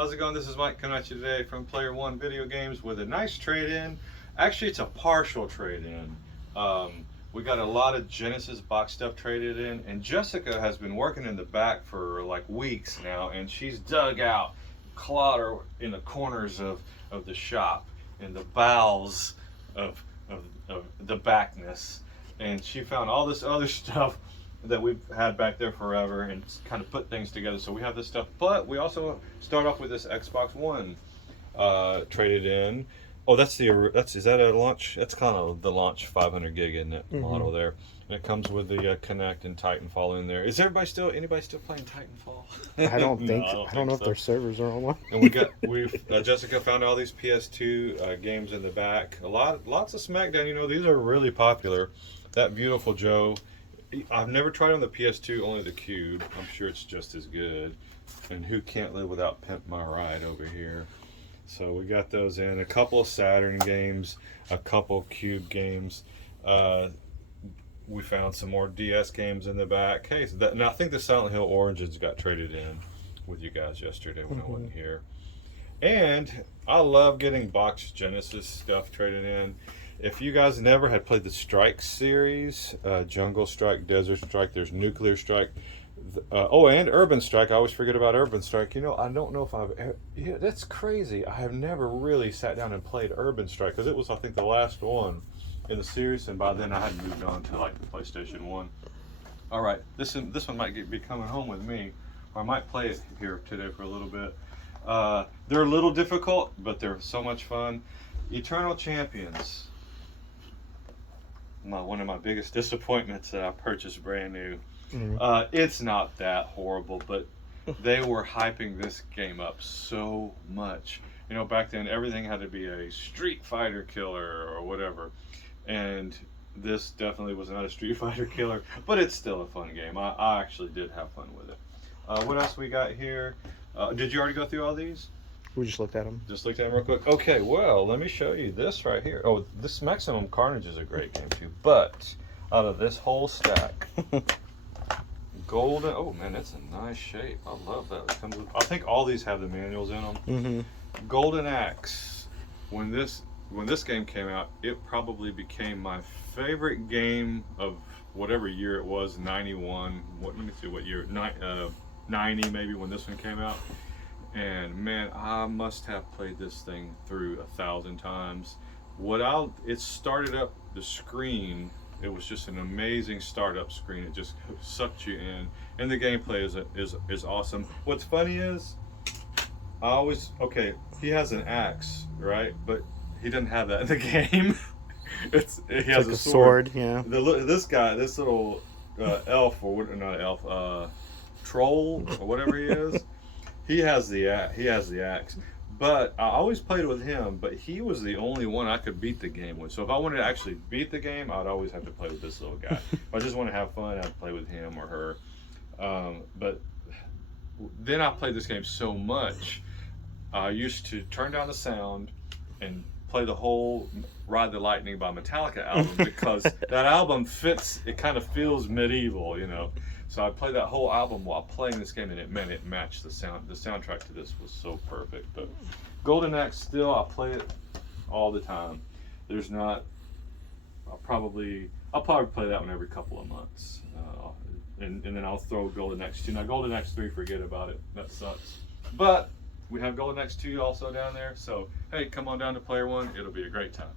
How's it going? This is Mike coming at you today from Player One Video Games with a nice trade-in. Actually, it's a partial trade-in. We got a lot of Genesis box stuff traded in, and Jessica has been working in the back for like weeks now, and she's dug out clutter in the corners of the shop, in the bowels of the backness, and she found all this other stuff that we've had back there forever and kind of put things together. So we have this stuff, but we also start off with this Xbox One traded in. Oh, is that a launch? That's kind of the launch 500 gig in that model there. And it comes with the Kinect and Titanfall in there. Is anybody still playing Titanfall? I don't think. No, I don't know if so. their servers are online. And Jessica found all these PS2 games in the back. Lots of SmackDown. You know, these are really popular. That Beautiful Joe. I've never tried on the PS2, only the Cube. I'm sure it's just as good. And who can't live without Pimp My Ride over here? So we got those in. A couple of Saturn games, a couple Cube games. We found some more DS games in the back. Hey, and I think the Silent Hill Origins got traded in with you guys yesterday when I wasn't here. And I love getting box Genesis stuff traded in. If you guys never had played the Strike series, Jungle Strike, Desert Strike, there's Nuclear Strike, and Urban Strike. I always forget about Urban Strike. You know, I don't know if that's crazy. I have never really sat down and played Urban Strike because it was, I think, the last one in the series, and by then I had moved on to like the PlayStation 1. All right, this one might be coming home with me, or I might play it here today for a little bit. They're a little difficult, but they're so much fun. Eternal Champions. One of my biggest disappointments that I purchased brand new. It's not that horrible, but they were hyping this game up so much. You know, back then everything had to be a Street Fighter killer or whatever, and this definitely was not a Street Fighter killer, but it's still a fun game. I actually did have fun with it. What else we got here? Did you already go through all these? We just looked at them. Just looked at them real quick. Okay, well, let me show you this right here. Oh, this Maximum Carnage is a great game too. But out of this whole stack, Golden. Oh man, that's a nice shape. I love that. It comes with, I think all these have the manuals in them. Golden Axe. When this game came out, it probably became my favorite game of whatever year it was. 91. Let me see what year. 90 maybe when this one came out. And man, I must have played this thing through 1,000 times. It started up the screen. It was just an amazing startup screen. It just sucked you in, and the gameplay is awesome. What's funny is, he has an axe, right? But he doesn't have that in the game. He has like a sword. Yeah. This little elf, or not elf, troll or whatever he is. He has the axe, but I always played with him. But he was the only one I could beat the game with. So if I wanted to actually beat the game, I'd always have to play with this little guy. If I just want to have fun, I'd play with him or her. But then I played this game so much, I used to turn down the sound and play the whole "Ride the Lightning" by Metallica album because that album fits. It kind of feels medieval, you know. So I played that whole album while playing this game, and it matched the sound. The soundtrack to this was so perfect. But Golden Axe, still, I play it all the time. I'll probably play that one every couple of months, and then I'll throw Golden Axe 2. Now Golden Axe 3, forget about it. That sucks. But we have Golden Axe 2 also down there. So hey, come on down to Player One. It'll be a great time.